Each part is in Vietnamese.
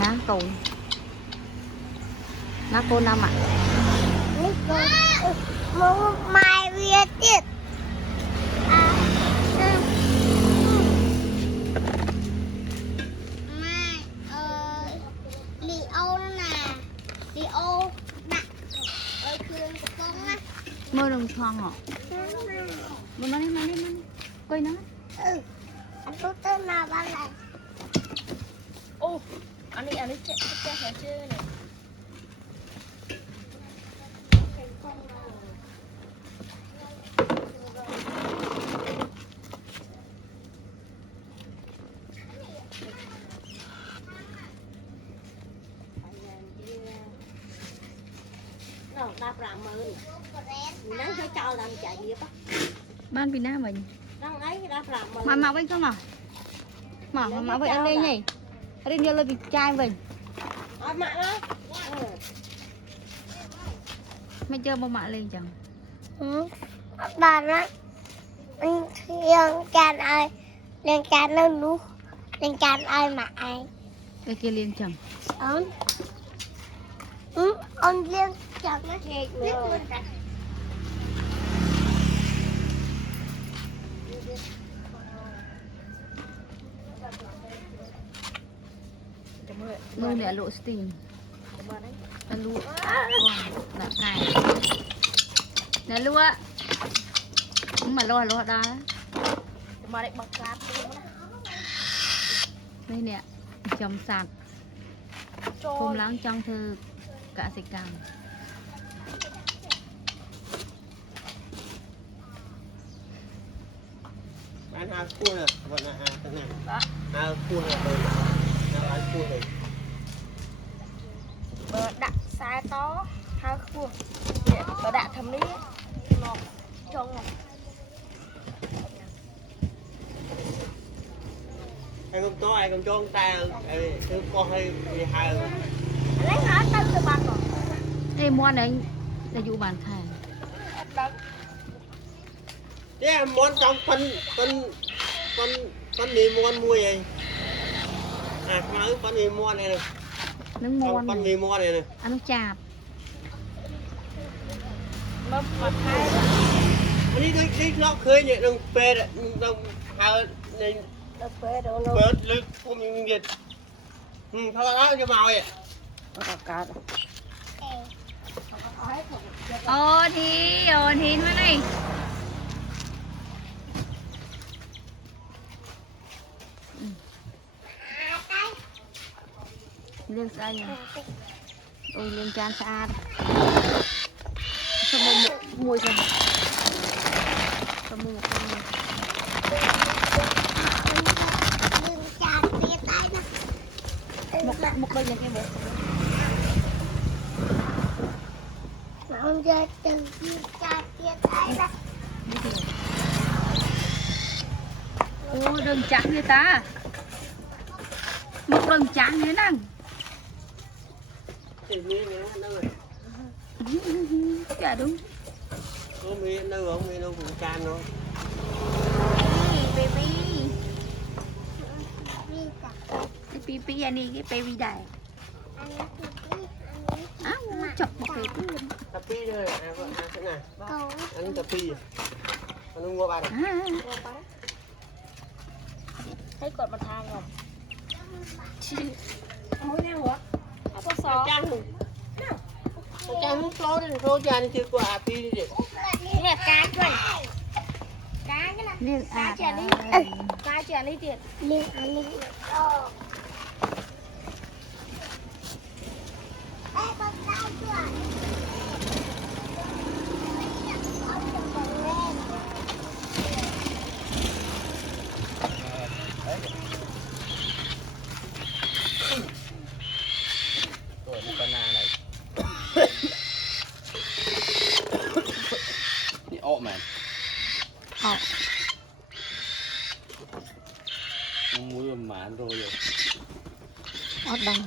ná cô năm ạ. Mai viết tiết. Mai đi ô đó nè. Đi ô đặt ở trường con á. Mơ đồng thong hả? Mang đi. Coi nó. Anh tốt tên nào ba lại. Ô, anh đi chết hả chứ nè. Đáp rạng mơ nè. Nắng phải cho làm chạy gì á. Ban Việt Nam mình. Nắng ấy đáp rạng mơ. Mà mạo với không à? Mà với anh lên nhỉ? Anh lên lên bị trai mình. Mạ đó. Mày chơi bao mạ lên chẳng? Bà nó lên can nó nú lên can ai mà ai Cái kia lên chẳng? ông liên chẳng nó chết nữa. Nuôi nè lộ sting. Nè lụa. Là cài. Nè lụa. Mà lo đó. Mà lại bật cát luôn đó. Đây nè, chồng sạch. Không lắng trong thư cả sạch càng. Anh hao cua nè, vẫn là thế này. Hao cua nè, hao ăn cua này. Đặt sai to, hai cua. Bờ đặt thầm lý, nó trông này. Anh không to, anh không cho ông ta, thứ con hơi bị hao. Lấy hết tân từ bàn rồi. Ê, mua này là dụ bàn thầy. Thế món trong con mì muôn mua vậy. Nói con mì muôn này nè. Nước muôn Con mì muôn này nè. ăn chạp. Mà thay đó. Anh đi nó khơi nhẹ đừng phê đấy, đừng hao này. Nó phê đâu nó. Bớt lực của mình dịch. Thôi đó cho màu vậy. Nó có cá rồi. Ôn hin mà này. Lên xanh này. Ôi lên chan xa. Sao mùi rồi. Sao mùi một con này. Đừng chạm phía tay nó. Một bên này kia bố. Ông giờ đừng chạm phía tay nó. Ô đừng chạm người ta. Một đừng chạm thế năng. Thì mì này nó rồi. Dạ đúng. Không mì đâu cũng chan thôi. Baby. Cái pipi anh đi cái baby này. Chọc một cái luôn. Tapi thôi, ăn thế này. Ăn tapi. Ăn mua ba này. Thấy còn mặt thang không? Mối nào hả? Có sò. Chan nó rô chan chưa qua api đi. Nè cá chuẩn. Cá cái này. Nên Cá chèn đi. Cá chèn đi tiền. Liên ăn liên. Con tao chưa? Rồi một con này. Đi ộ mà. Nó muối mà ăn rồi. Ót đằng.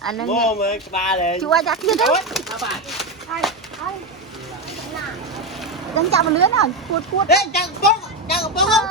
Anh đang mua mới ba lên. chú ai chắc chưa đấy. Đang chạm vào lưới nào. Cuột. Ê, chẳng bông không?